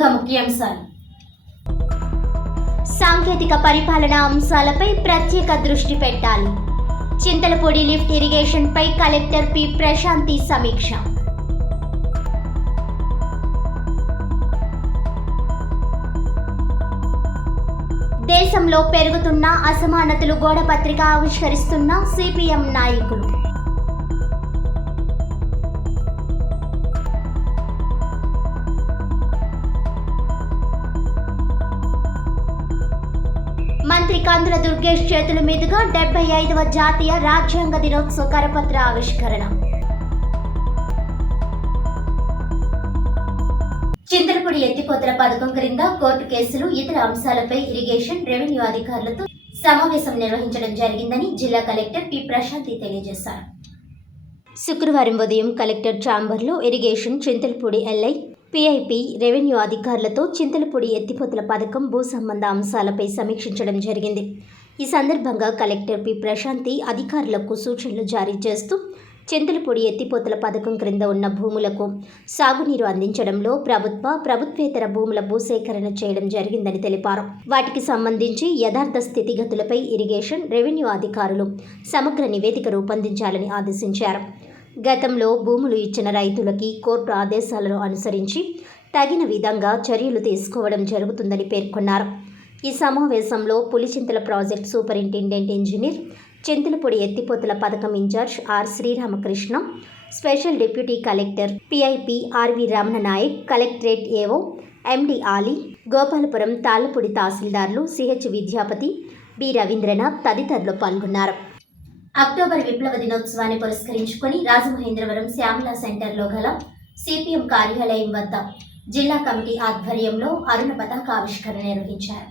ముందుగా ముఖ్యాంశాలు. సాంకేతిక పరిపాలన అంశాలపై ప్రత్యేక దృష్టి పెట్టాలి. చింతలపూడి లిఫ్ట్ ఇరిగేషన్పై కలెక్టర్ పి ప్రశాంతి సమీక్ష. దేశంలో పెరుగుతున్న అసమానతలు గోడపత్రిక ఆవిష్కరిస్తున్న సిపిఎం నాయకులు. మంత్రి కందుల దుర్గేష్ చేతుల మీదుగా 75వ జాతీయ రాజ్యాంగ దినోత్సవ కరపత్ర ఆవిష్కరణ. చింతలపూడి ఎత్తిపోతల పథకం క్రింద కోర్టు కేసులు, ఇతర అంశాలపై ఇరిగేషన్, రెవెన్యూ అధికారులతో సమావేశం నిర్వహించడం జరిగిందని జిల్లా కలెక్టర్ పి ప్రశాంతి తెలియజేశారు. శుక్రవారం ఉదయం కలెక్టర్ ఛాంబర్లో irrigation, Chintalapudi LI, PIP, revenue అధికారులతో చింతలపూడి ఎత్తిపోతల పథకం, భూ సంబంధ అంశాలపై సమీక్షించడం జరిగింది. ఈ సందర్భంగా కలెక్టర్ పి ప్రశాంతి అధికారులకు సూచనలు జారీ చేస్తూ చింతలపూడి ఎత్తిపోతల పథకం క్రింద ఉన్న భూములకు సాగునీరు అందించడంలో ప్రభుత్వేతర భూముల భూసేకరణ చేయడం జరిగిందని తెలిపారు. వాటికి సంబంధించి యథార్థ స్థితిగతులపై ఇరిగేషన్, రెవెన్యూ అధికారులు సమగ్ర నివేదిక రూపొందించాలని ఆదేశించారు. గతంలో భూములు ఇచ్చిన రైతులకి కోర్టు ఆదేశాలను అనుసరించి తగిన విధంగా చర్యలు తీసుకోవడం జరుగుతుందని పేర్కొన్నారు. ఈ సమావేశంలో Pulichintala project superintendent engineer, Chintalapudi ఎత్తిపోతల పథకం in-charge R Sriramakrishna, special deputy collector PIP RV Ramana Naik, collectorate AO MD Ali, Gopalapuram Tallapudi తహసీల్దార్లు సిహెచ్ విద్యాపతి, బి రవీంద్రనాథ్ తదితరులు పాల్గొన్నారు. అక్టోబర్ విప్లవ దినోత్సవాన్ని పురస్కరించుకొని రాజమహేంద్రవరం శ్యామల సెంటర్లో గల సిపిఎం కార్యాలయం వద్ద జిల్లా కమిటీ ఆధ్వర్యంలో అరుణ పతాక ఆవిష్కరణ నిర్వహించారు.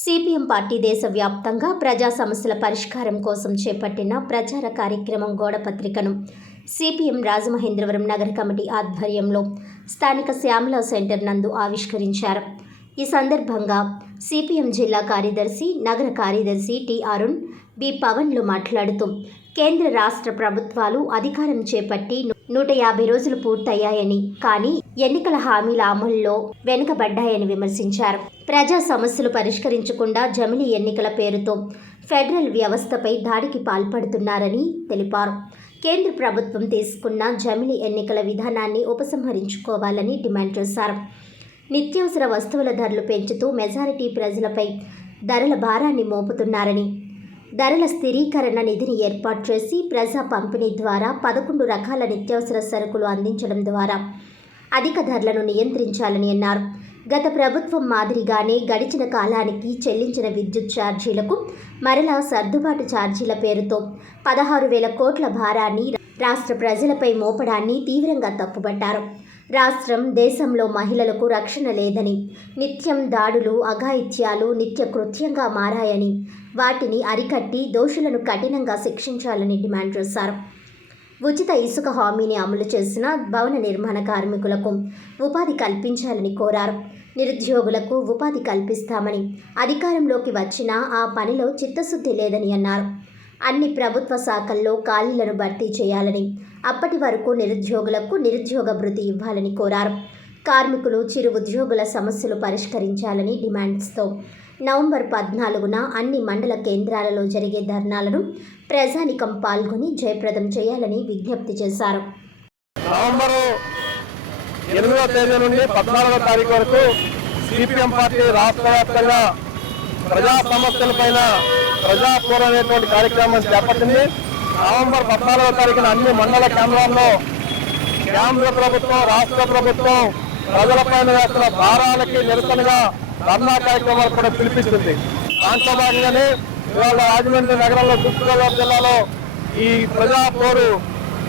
సిపిఎం పార్టీ దేశవ్యాప్తంగా ప్రజా సమస్యల పరిష్కారం కోసం చేపట్టిన ప్రచార కార్యక్రమం గోడపత్రికను సిపిఎం రాజమహేంద్రవరం నగర కమిటీ ఆధ్వర్యంలో స్థానిక శ్యామల సెంటర్ నందు ఆవిష్కరించారు. ఈ సందర్భంగా సిపిఎం జిల్లా కార్యదర్శి, నగర కార్యదర్శి టి అరుణ్, బి పవన్లు మాట్లాడుతూ కేంద్ర రాష్ట్ర ప్రభుత్వాలు అధికారం చేపట్టి 150 రోజులు పూర్తయ్యాయని, కానీ ఎన్నికల హామీల అమలులో వెనుకబడ్డాయని విమర్శించారు. ప్రజా సమస్యలు పరిష్కరించకుండా జమిలీ ఎన్నికల పేరుతో ఫెడరల్ వ్యవస్థపై దాడికి పాల్పడుతున్నారని తెలిపారు. కేంద్ర ప్రభుత్వం తీసుకున్న జమిలీ ఎన్నికల విధానాన్ని ఉపసంహరించుకోవాలని డిమాండ్ చేశారు. నిత్యావసర వస్తువుల ధరలు పెంచుతూ మెజారిటీ ప్రజలపై ధరల భారాన్ని మోపుతున్నారని, ధరల స్థిరీకరణ నిధిని ఏర్పాటు చేసి ప్రజా పంపిణీ ద్వారా 11 రకాల నిత్యావసర సరుకులు అందించడం ద్వారా అధిక ధరలను నియంత్రించాలని అన్నారు. గత ప్రభుత్వం మాదిరిగానే గడిచిన కాలానికి చెల్లించిన విద్యుత్ ఛార్జీలకు మరలా సర్దుబాటు ఛార్జీల పేరుతో 16,000 కోట్ల భారాన్ని రాష్ట్ర ప్రజలపై మోపడాన్ని తీవ్రంగా తప్పుపట్టారు. రాష్ట్రం, దేశంలో మహిళలకు రక్షణ లేదని, నిత్యం దాడులు, అఘాయిత్యాలు నిత్య కృత్యంగా మారాయని, వాటిని అరికట్టి దోషులను కఠినంగా శిక్షించాలని డిమాండ్ చేశారు. ఉచిత ఇసుక హామీని అమలు చేసిన భవన నిర్మాణ కార్మికులకు ఉపాధి కల్పించాలని కోరారు. నిరుద్యోగులకు ఉపాధి కల్పిస్తామని అధికారంలోకి వచ్చినా ఆ పనిలో చిత్తశుద్ధి లేదని అన్నారు. అన్ని ప్రభుత్వ శాఖల్లో ఖాళీలను భర్తీ చేయాలని, అప్పటి వరకు నిరుద్యోగులకు నిరుద్యోగ భృతి ఇవ్వాలని కోరారు. కార్మికులు, చిరు ఉద్యోగుల సమస్యలు పరిష్కరించాలని డిమాండ్స్తో నవంబర్ 14న అన్ని మండల కేంద్రాలలో జరిగే ధర్నాలను ప్రజానికం పాల్గొని జయప్రదం చేయాలని విజ్ఞప్తి చేశారు. నవంబర్ 8వ తేదీ నుండి 14వ తారీఖు వరకు సిపిఎం పార్టీ రాష్ట్ర వ్యాప్తంగా ప్రజా సమస్యలపైన ప్రజాపోరాటం అనేటువంటి కార్యక్రమం చేపట్టింది. నవంబర్ 14వ తారీఖున అన్ని మండల కేంద్రాల్లో కేంద్ర ప్రభుత్వం, రాష్ట్ర ప్రభుత్వం ప్రజలపైన వేస్తున్న భారాలకి నిరసనగా ధర్నా కార్యక్రమాలు కూడా పిలిపిస్తుంది. దాంట్లో భాగంగానే ఇవాళ రాజమండ్రి నగరంలో, తూర్పుగోదావరి జిల్లాలో ఈ ప్రజా పోరు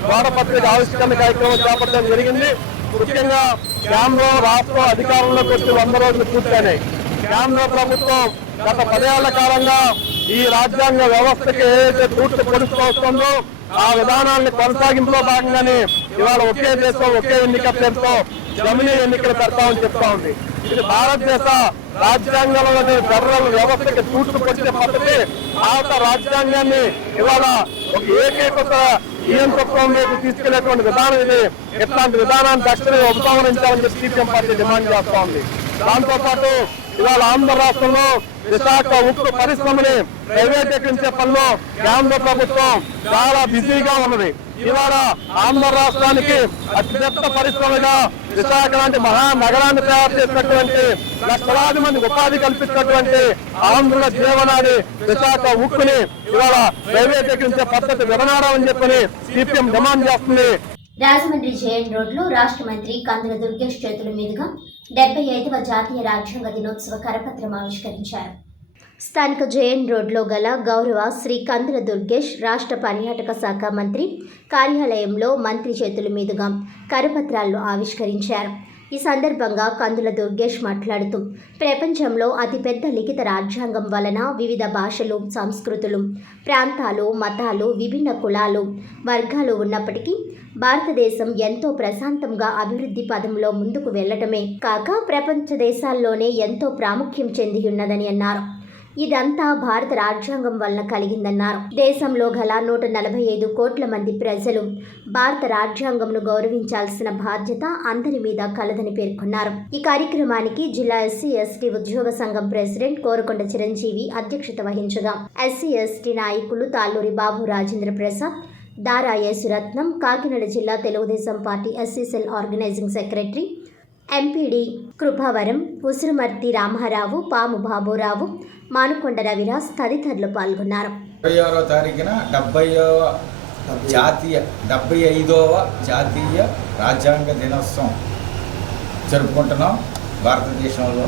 గోడపత్రిక ఆవిష్కరణ కార్యక్రమం చేపట్టడం జరిగింది. ముఖ్యంగా కేంద్రం, రాష్ట్రం అధికారంలోకి వచ్చి 100 రోజులు పూర్తయినాయి. కేంద్ర ప్రభుత్వం గత 10 ఏళ్ల కాలంగా ఈ రాజ్యాంగ వ్యవస్థకి ఏదైతే తూట్లు పొడుస్తూ వస్తుందో ఆ విధానాన్ని కొనసాగింపులో భాగంగానే ఇవాళ ఒకే దేశం, ఒకే ఎన్నిక పేరుతో జమిలీ ఎన్నికలు పెడతామని చెప్తా ఉంది. ఇది భారతదేశ రాజ్యాంగంలో ఫెడరల్ వ్యవస్థకి తూట్లు పొడిచే పద్ధతి. భారత రాజ్యాంగాన్ని ఇవాళ ఒక ఏకైక నియంతృత్వంలోకి తీసుకెళ్లేటువంటి విధానం ఇది. ఇట్లాంటి విధానాన్ని తక్షణమే ఉపసంహరించాలని చెప్పి సిపిఎం పార్టీ డిమాండ్ చేస్తా ఉంది. దాంతో పాటు ఇవాళ ఆంధ్ర రాష్ట్రంలో విశాఖ ఉక్కు పరిశ్రమని ప్రైవేటీకరించే పనిలో కేంద్ర ప్రభుత్వం చాలా బిజీగా ఉన్నది. ఇవాళ ఆంధ్ర రాష్ట్రానికి అతిపెద్ద పరిశ్రమగా విశాఖ లాంటి మహానగరాన్ని తయారు చేసినటువంటి లక్షలాది మంది ఉపాధి కల్పించినటువంటి ఆంధ్రుల జీవనాడి విశాఖ ఉక్కుని ఇవాళ ప్రైవేటీకరించే పద్ధతి వివనాడమని చెప్పని సిపిఎం డిమాండ్ చేస్తుంది. రాజమండ్రి జేఎన్ రోడ్లో రాష్ట్ర మంత్రి కందుల దుర్గేష్ చేతుల మీదుగా 75వ జాతీయ రాజ్యాంగ దినోత్సవ కరపత్రం ఆవిష్కరించారు. స్థానిక జేఎన్ రోడ్లో గల గౌరవ శ్రీ కందుల దుర్గేష్ రాష్ట్ర పర్యాటక శాఖ మంత్రి కార్యాలయంలో మంత్రి చేతుల మీదుగా కరపత్రాలను ఆవిష్కరించారు. ఈ సందర్భంగా కందుల దుర్గేష్ మాట్లాడుతూ ప్రపంచంలో అతిపెద్ద లిఖిత రాజ్యాంగం వలన వివిధ భాషలు, సంస్కృతులు, ప్రాంతాలు, మతాలు, విభిన్న కులాలు, వర్గాలు ఉన్నప్పటికీ భారతదేశం ఎంతో ప్రశాంతంగా అభివృద్ధి పదంలో ముందుకు వెళ్లడమే కాక ప్రపంచ దేశాల్లోనే ఎంతో ప్రాముఖ్యం చెంది ఉన్నదని అన్నారు. ఇదంతా భారత రాజ్యాంగం వలన కలిగిందన్నారు. దేశంలో గల 145 కోట్ల మంది ప్రజలు భారత రాజ్యాంగంను గౌరవించాల్సిన బాధ్యత అందరి మీద కలదని పేర్కొన్నారు. ఈ కార్యక్రమానికి జిల్లా ఎస్సీ/ఎస్టీ ఉద్యోగ సంఘం ప్రెసిడెంట్ కోరకొండ చిరంజీవి అధ్యక్షత వహించగా ఎస్సీ/ఎస్టీ నాయకులు తాళ్ళూరి బాబు రాజేంద్ర ప్రసాద్, దారా యేసురత్నం, కాకినాడ జిల్లా Telugu Desam party SC cell organising secretary MPD Krupavaram, Usurumarthi Ramarao, Pamu Baburao, Manukonda Raviraj తదితరులు పాల్గొన్నారు. 26వ తారీఖున 75వ జాతీయ రాజ్యాంగ దినోత్సవం జరుపుకుంటున్నాం భారతదేశంలో.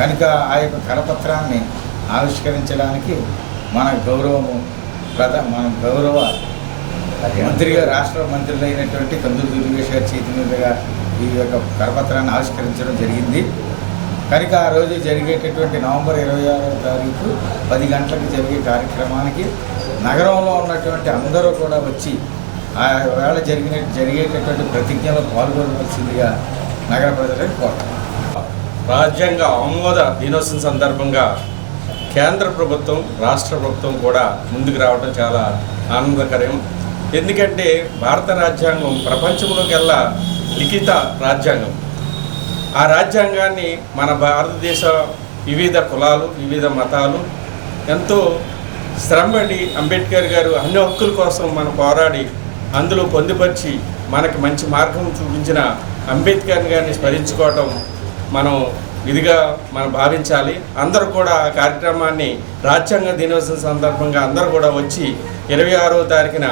కనుక ఆ యొక్క కరపత్రాన్ని ఆవిష్కరించడానికి మన గౌరవ మంత్రిగా రాష్ట్ర మంత్రులైనటువంటి కందుల దుర్గేష్ గారి చేతి మీదుగా ఈ యొక్క కరపత్రాన్ని ఆవిష్కరించడం జరిగింది. కనుక ఆ రోజు జరిగేటటువంటి నవంబర్ 26వ తారీఖు 10 గంటలకు జరిగే కార్యక్రమానికి నగరంలో ఉన్నటువంటి అందరూ కూడా వచ్చి ఆ వేళ జరిగేటటువంటి ప్రతిజ్ఞలో పాల్గొనవలసిందిగా నగర ప్రజలకు కోరుతున్నాం. రాజ్యాంగ ఆమోద దినోత్సవం సందర్భంగా కేంద్ర ప్రభుత్వం, రాష్ట్ర ప్రభుత్వం కూడా ముందుకు రావడం చాలా ఆనందకరం. ఎందుకంటే భారత రాజ్యాంగం ప్రపంచంలోకెల్లా లిఖిత రాజ్యాంగం. ఆ రాజ్యాంగాన్ని మన భారతదేశ వివిధ కులాలు, వివిధ మతాలు ఎంతో శ్రమపడి అంబేద్కర్ గారు అన్ని హక్కుల కోసం మనం పోరాడి అందులో పొందుపరిచి మనకి మంచి మార్గం చూపించిన అంబేద్కర్ గారిని స్మరించుకోవటం మనం ఇదిగా మనం భావించాలి. అందరూ కూడా ఆ కార్యక్రమాన్ని రాజ్యాంగ దినోత్సవం సందర్భంగా అందరూ కూడా వచ్చి 26వ తారీఖున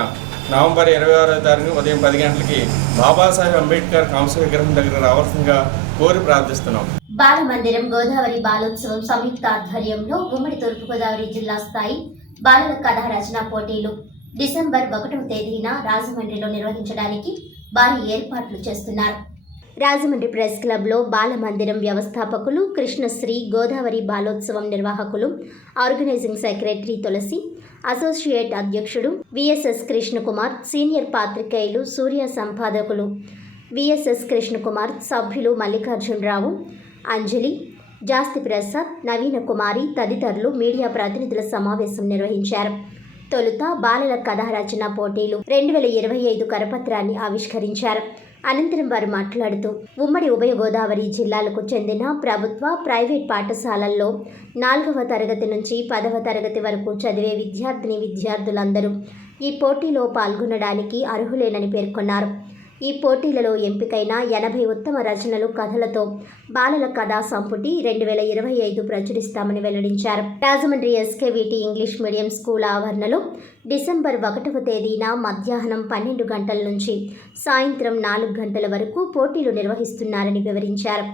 నవంబర్ 26వ తారీఖున ఉదయం 10 గంటలకి బాబాసాహెబ్ అంబేద్కర్ కాంస్య విగ్రహం దగ్గర రావాల్సిందిగా కోరి ప్రార్థిస్తున్నాం. బాలమందిరం గోదావరి బాలోత్సవం సంయుక్త ఆధ్వర్యంలో ఉమ్మడి తూర్పుగోదావరి జిల్లా స్థాయి బాలల కథా రచన పోటీలు డిసెంబర్ 1వ తేదీన రాజమండ్రిలో నిర్వహించడానికి భారీ ఏర్పాట్లు చేస్తున్నారు. రాజమండ్రి ప్రెస్ క్లబ్లో బాలమందిరం వ్యవస్థాపకులు కృష్ణశ్రీ, గోదావరి బాలోత్సవం నిర్వాహకులు ఆర్గనైజింగ్ సెక్రటరీ తులసి, అసోసియేట్ అధ్యక్షుడు విఎస్ఎస్ కృష్ణకుమార్, సీనియర్ పాత్రికేయులు సూర్య సంపాదకులు విఎస్ఎస్ కృష్ణకుమార్, సభ్యులు మల్లికార్జునరావు, అంజలి, జాస్తి ప్రసాద్, నవీన కుమారి తదితరులు మీడియా ప్రతినిధుల సమావేశం నిర్వహించారు. తొలుత బాలల కథా రచన పోటీలు 2025 కరపత్రాన్ని ఆవిష్కరించారు. అనంతరం వారు మాట్లాడుతూ ఉమ్మడి ఉభయ గోదావరి జిల్లాలకు చెందిన ప్రభుత్వ, ప్రైవేట్ పాఠశాలల్లో 4వ తరగతి నుంచి 10వ తరగతి వరకు చదివే విద్యార్థులందరూ ఈ పోటీలో పాల్గొనడానికి అర్హులేనని పేర్కొన్నారు. ఈ పోటీలలో ఎంపికైన 80 ఉత్తమ రచనలు, కథలతో బాలల కథా సంపుటి 2025 ప్రచురిస్తామని వెల్లడించారు. Rajahmundry SKVT English medium school ఆవరణలో డిసెంబర్ 1వ తేదీన మధ్యాహ్నం 12 గంటల నుంచి సాయంత్రం 4 గంటల వరకు పోటీలు నిర్వహిస్తున్నారని వివరించారు.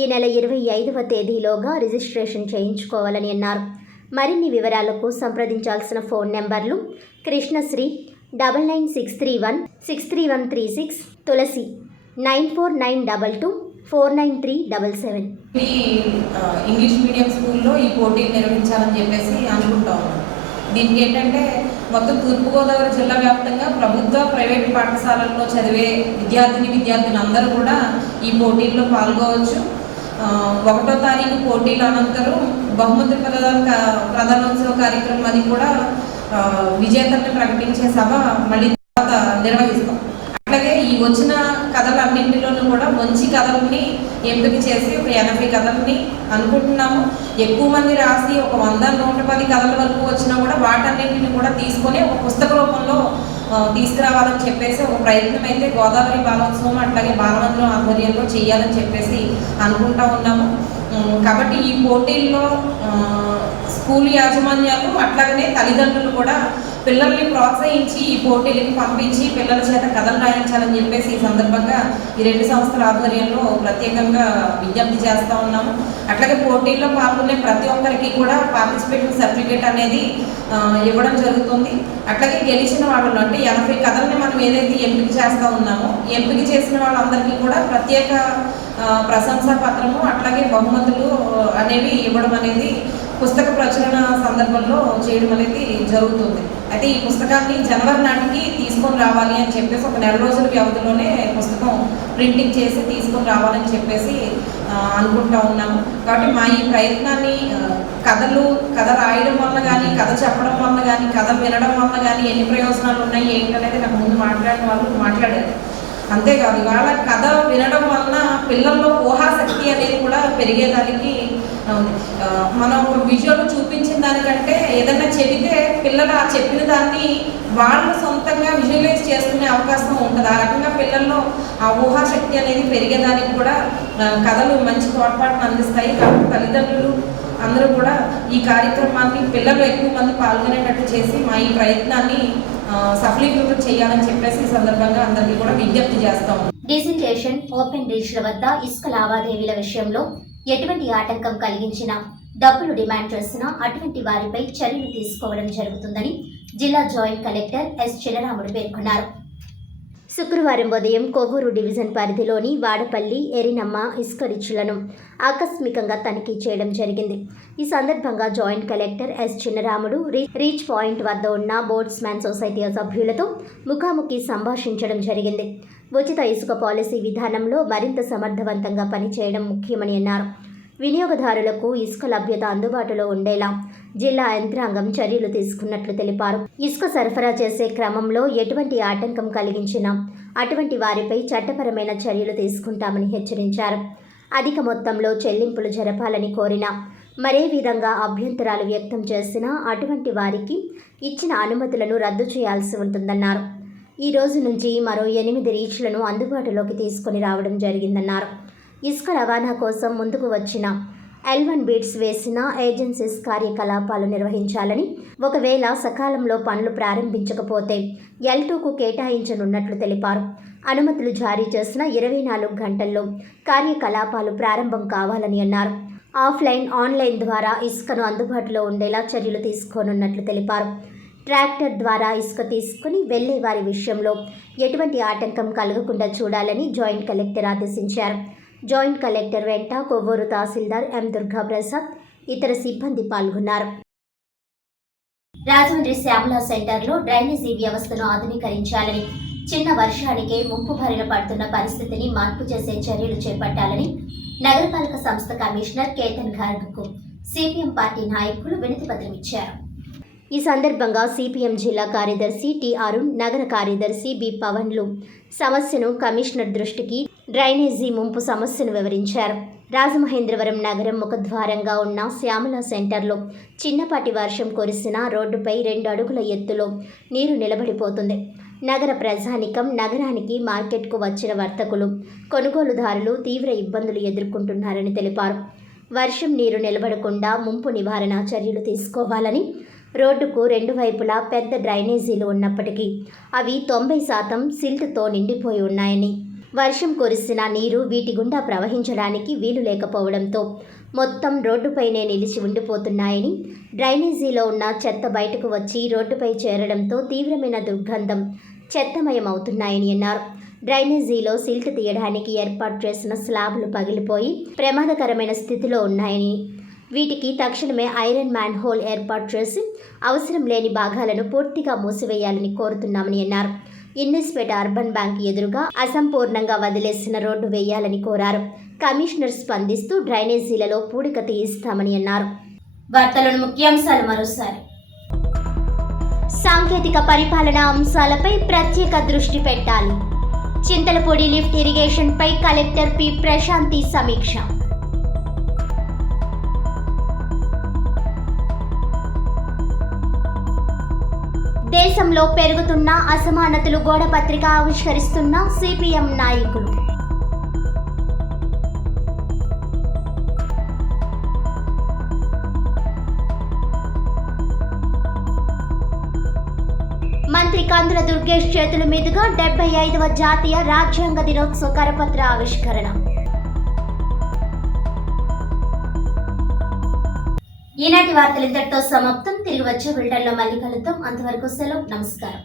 ఈ నెల 25వ తేదీలోగా రిజిస్ట్రేషన్ చేయించుకోవాలని అన్నారు. మరిన్ని వివరాలకు సంప్రదించాల్సిన ఫోన్ నెంబర్లు కృష్ణశ్రీ 9963163136, తులసి 9492249377. ఇంగ్లీష్ మీడియం స్కూల్లో ఈ పోటీలు నిర్వహించాలని చెప్పేసి అనుకుంటా ఉన్నాం. దీనికి ఏంటంటే మొత్తం తూర్పుగోదావరి జిల్లా వ్యాప్తంగా ప్రభుత్వ, ప్రైవేట్ పాఠశాలల్లో చదివే విద్యార్థులందరూ కూడా ఈ పోటీల్లో పాల్గొవచ్చు. 1వ తారీఖు పోటీల అనంతరం బహుమతి ప్రధానోత్సవ కార్యక్రమం అది కూడా విజేతల్ని ప్రకటించే సభ మళ్ళీ నిర్వహిస్తాం. అట్లాగే ఈ వచ్చిన కథలన్నింటిలోనూ కూడా మంచి కథల్ని ఎంపిక చేసి ఒక 80 కథల్ని అనుకుంటున్నాము. ఎక్కువ మంది రాసి ఒక 100-110 కథల వరకు వచ్చినా కూడా వాటన్నింటిని కూడా తీసుకొని ఒక పుస్తక రూపంలో తీసుకురావాలని చెప్పేసి ఒక ప్రయత్నం అయితే గోదావరి బాలోత్సవం అట్లాగే బాలమందిరం ఆధ్వర్యంలో చేయాలని చెప్పేసి అనుకుంటా ఉన్నాము. కాబట్టి ఈ పోటీల్లో స్కూల్ యాజమాన్యాలు అట్లాగనే తల్లిదండ్రులు కూడా పిల్లల్ని ప్రోత్సహించి ఈ పోటీలకు పంపించి పిల్లల చేత కథలు రాయించాలని చెప్పేసి ఈ సందర్భంగా ఈ 2 సంస్థల ఆధ్వర్యంలో ప్రత్యేకంగా విజ్ఞప్తి చేస్తూ ఉన్నాము. అట్లాగే పోటీల్లో పాల్గొనే ప్రతి ఒక్కరికి కూడా పార్టిసిపేషన్ సర్టిఫికేట్ అనేది ఇవ్వడం జరుగుతుంది. అట్లాగే గెలిచిన వాళ్ళు అంటే 80 కథల్ని మనం ఏదైతే ఎంపిక చేస్తూ ఉన్నామో ఎంపిక చేసిన వాళ్ళందరికీ కూడా ప్రత్యేక ప్రశంసా పత్రము అట్లాగే బహుమతులు అనేవి ఇవ్వడం అనేది పుస్తక ప్రచురణ సందర్భంలో చేయడం అనేది జరుగుతుంది. అయితే ఈ పుస్తకాన్ని జనవరి నాటికి తీసుకొని రావాలి అని చెప్పేసి ఒక 4 రోజుల వ్యవధిలోనే పుస్తకం ప్రింటింగ్ చేసి తీసుకొని రావాలని చెప్పేసి అనుకుంటా ఉన్నాము. కాబట్టి మా ఈ ప్రయత్నాన్ని కథ రాయడం వల్ల కానీ కథ చెప్పడం వల్ల కానీ కథ వినడం వల్ల కానీ ఎన్ని ప్రయోజనాలు ఉన్నాయి ఏంటనేది నాకు ముందు మాట్లాడిన వాళ్ళు మాట్లాడారు. అంతేకాదు ఇవాళ కథ వినడం వలన పిల్లల్లో ఊహాశక్తి అనేది కూడా పెరిగేదానికి మనం ఒక విజువల్ చూపించిన దానికంటే ఏదైనా చెబితే పిల్లలు ఆ చెప్పిన దాన్ని వాళ్ళు సొంతంగా విజువలైజ్ చేసుకునే అవకాశం ఉంటుంది. ఆ రకంగా పిల్లల్లో ఆ ఊహాశక్తి అనేది పెరిగేదానికి కూడా కథలు మంచి తోడ్పాటును అందిస్తాయి. కాబట్టి తల్లిదండ్రులు అందరూ కూడా ఈ కార్యక్రమాన్ని పిల్లలు ఎక్కువ మంది పాల్గొనేటట్టు చేసి మా ఈ ప్రయత్నాన్ని సఫలీకృతం చేయాలని చెప్పేసి ఈ సందర్భంగా అందరికీ కూడా విజ్ఞప్తి చేస్తాం. డిజిటేషన్ ఓపెన్ రీచ్ల వద్ద ఇసుక లావాదేవీల విషయంలో ఎటువంటి ఆటంకం కలిగించినా డబ్బులు డిమాండ్ చేసినా అటువంటి వారిపై చర్యలు తీసుకోవడం జరుగుతుందని జిల్లా జాయింట్ కలెక్టర్ ఎస్ చినరాముడు పేర్కొన్నారు. శుక్రవారం ఉదయం కొవ్వూరు డివిజన్ పరిధిలోని వాడపల్లి ఎరినమ్మ ఇసుక రీచ్లను ఆకస్మికంగా తనిఖీ చేయడం జరిగింది. ఈ సందర్భంగా joint collector S Chinnaramudu reach point వద్ద ఉన్న బోట్స్మ్యాన్ సొసైటీ సభ్యులతో ముఖాముఖి సంభాషించడం జరిగింది. ఉచిత ఇసుక పాలసీ విధానంలో మరింత సమర్థవంతంగా పనిచేయడం ముఖ్యమని అన్నారు. వినియోగదారులకు ఇసుక లభ్యత అందుబాటులో ఉండేలా జిల్లా యంత్రాంగం చర్యలు తీసుకున్నట్లు తెలిపారు. ఇసుక సరఫరా చేసే క్రమంలో ఎటువంటి ఆటంకం కలిగించినా అటువంటి వారిపై చట్టపరమైన చర్యలు తీసుకుంటామని హెచ్చరించారు. అధిక మొత్తంలో చెల్లింపులు జరపాలని కోరినా మరే విధంగా అభ్యంతరాలు వ్యక్తం చేసినా అటువంటి వారికి ఇచ్చిన అనుమతులను రద్దు చేయాల్సి ఉంటుందన్నారు. ఈ రోజు నుంచి మరో 8 రీచ్లను అందుబాటులోకి తీసుకొని రావడం జరిగిందన్నారు. ఇసుక రవాణా కోసం ముందుకు వచ్చిన L1 బిడ్స్ వేసిన ఏజెన్సీస్ కార్యకలాపాలు నిర్వహించాలని, ఒకవేళ సకాలంలో పనులు ప్రారంభించకపోతే L2కు కేటాయించనున్నట్లు తెలిపారు. అనుమతులు జారీ చేసిన 24 గంటల్లో కార్యకలాపాలు ప్రారంభం కావాలని అన్నారు. ఆఫ్లైన్, ఆన్లైన్ ద్వారా ఇసుకను అందుబాటులో ఉండేలా చర్యలు తీసుకోనున్నట్లు తెలిపారు. ట్రాక్టర్ ద్వారా ఇసుక తీసుకుని వెళ్లే వారి విషయంలో ఎటువంటి ఆటంకం కలగకుండా చూడాలని జాయింట్ కలెక్టర్ ఆదేశించారు. జాయింట్ కలెక్టర్ వెంట కొవ్వూరు తహసీల్దార్ ఎం దుర్గాప్రసాద్, ఇతర సిబ్బంది పాల్గొన్నారు. రాజమండ్రి శ్యామల సెంటర్లో డ్రైనేజీ వ్యవస్థను ఆధునీకరించాలని, చిన్న వర్షానికే ముప్పు బారిన పడుతున్న పరిస్థితిని మార్పు చేసే చర్యలు చేపట్టాలని నగరపాలక సంస్థ కమిషనర్ కేతన్ గార్గ్కు సిపిఎం పార్టీ నాయకులు వినతి పత్రం ఇచ్చారు. ఈ సందర్భంగా సిపిఎం జిల్లా కార్యదర్శి టి అరుణ్, నగర కార్యదర్శి బి పవన్లు సమస్యను కమిషనర్ దృష్టికి డ్రైనేజీ ముంపు సమస్యను వివరించారు. రాజమహేంద్రవరం నగరం ముఖద్వారంగా ఉన్న శ్యామల సెంటర్లో చిన్నపాటి వర్షం కురిసిన రోడ్డుపై 2 అడుగుల ఎత్తులో నీరు నిలబడిపోతుంది. నగర ప్రజానికం, నగరానికి మార్కెట్కు వచ్చిన వర్తకులు, కొనుగోలుదారులు తీవ్ర ఇబ్బందులు ఎదుర్కొంటున్నారని తెలిపారు. వర్షం నీరు నిలబడకుండా ముంపు నివారణ చర్యలు తీసుకోవాలని, రోడ్డుకు 2 వైపులా పెద్ద డ్రైనేజీలు ఉన్నప్పటికీ అవి 90% సిల్ట్తో నిండిపోయి ఉన్నాయని, వర్షం కురిసిన నీరు వీటి గుండా ప్రవహించడానికి వీలు లేకపోవడంతో మొత్తం రోడ్డుపైనే నిలిచి ఉండిపోతున్నాయని, డ్రైనేజీలో ఉన్న చెత్త బయటకు వచ్చి రోడ్డుపై చేరడంతో తీవ్రమైన దుర్గంధం, చెత్తమయం అవుతున్నాయని అన్నారు. డ్రైనేజీలో సిల్ట్ తీయడానికి ఏర్పాటు చేసిన స్లాబ్లు పగిలిపోయి ప్రమాదకరమైన స్థితిలో ఉన్నాయని, వీటికి తక్షణమే ఐరన్ మ్యాన్ హోల్ ఏర్పాటు చేసి అవసరం లేని భాగాలను పూర్తిగా మూసివేయాలని కోరుతున్నామని అన్నారు. ఇన్నిస్పేట అర్బన్ బ్యాంక్ ఎదురుగా అసంపూర్ణంగా వదిలేసిన రోడ్డు వేయాలని కోరారు. కమిషనర్ స్పందిస్తూ డ్రైనేజీలలో పూడిక తీయిస్తామని అన్నారు. వార్తలను ముఖ్యాంశాలు మరోసారి. సాంకేతిక పరిపాలనా అంశాలపై ప్రత్యేక దృష్టి పెట్టాలి. చింతలపూడి లిఫ్ట్ ఇరిగేషన్పై కలెక్టర్ పి ప్రశాంతి సమీక్ష. దేశంలో పెరుగుతున్న అసమానతలు గోడపత్రిక ఆవిష్కరిస్తున్న సిపిఎం నాయకులు. మంత్రి కందుల దుర్గేష్ చేతుల మీదుగా 75వ జాతీయ రాజ్యాంగ దినోత్సవ కరపత్ర ఆవిష్కరణ. ఈనాటి వార్తలు ఇంతటితో సమాప్తం. తిరిగి వచ్చే బులెటిన్లో మళ్ళీ కలుద్దాం. అంతవరకు సెలవు. నమస్కారం.